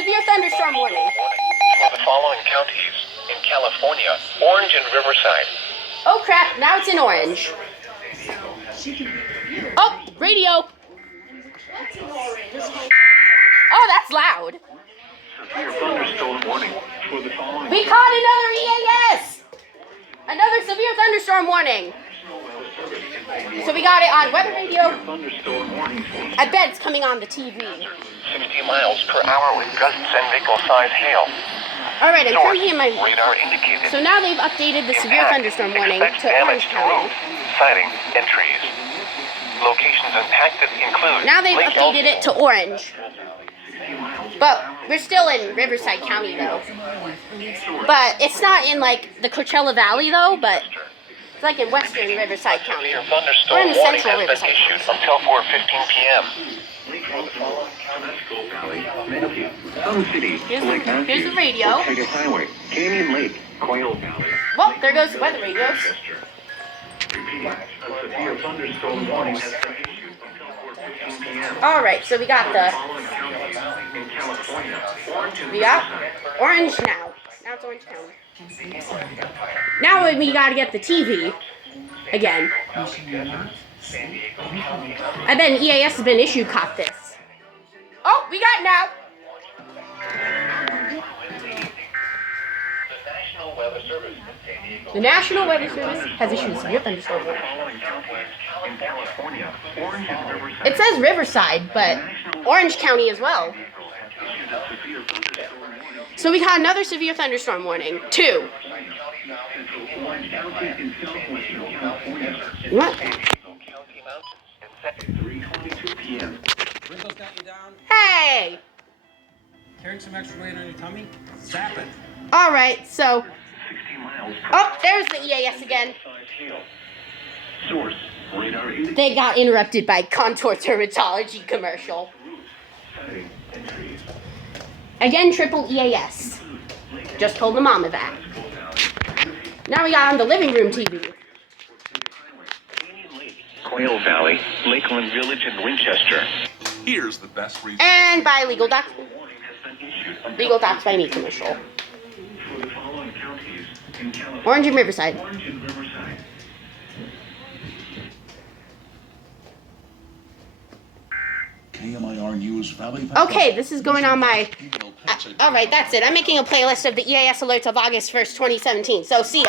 severe thunderstorm warning. For the following counties in California, Orange and Riverside. Oh crap, now it's in orange. Oh, radio. Oh, that's loud. Severe thunderstorm warning for the following. We caught another EAS. Another severe thunderstorm warning. So we got it on weather radio. Thunderstorm warning. I bet it's coming on the TV. 60 miles per hour with gusts and nickel-sized hail. All right, I'm Source, currently in my... radar indicated. So now they've updated the severe Impact. thunderstorm warning Expect to Orange damage to County. roofs, siding, and trees. Locations impacted include. Now they've Lake updated it to orange. But we're still in Riverside County though. But it's not in like the Coachella Valley though, but it's like in western Riverside County. Your We're thunderstorm in the warning central has been Riverside issued County. until 4:15 p.m. Here's the radio. Highway, Canyon Lake, Coil Valley. Well, there goes the weather radios. Alright, so we got orange now. Now it's Orange County. Now we gotta get the TV again. I bet an EAS has been issued caught this. Oh, we got it now. The National Weather Service has issued a severe thunderstorm warning. It says Riverside, but Orange County as well. So we got another severe thunderstorm warning. 2. What? Wrinkles got you down? Hey! Carrying some extra weight on your tummy? Zap it. Alright, so... Oh, there's the EAS again. They got interrupted by contour dermatology commercial. Again, triple EAS. Just told the mama that. Now we got on the living room TV. Quail Valley, Lakeland Village, and Winchester. Here's the best reason. And by Legal Docs. Legal Docs by me commercial. Orange and Riverside. KMIR News Valley. Okay, this is going on my... Alright, that's it. I'm making a playlist of the EAS alerts of August 1st, 2017. So, see ya.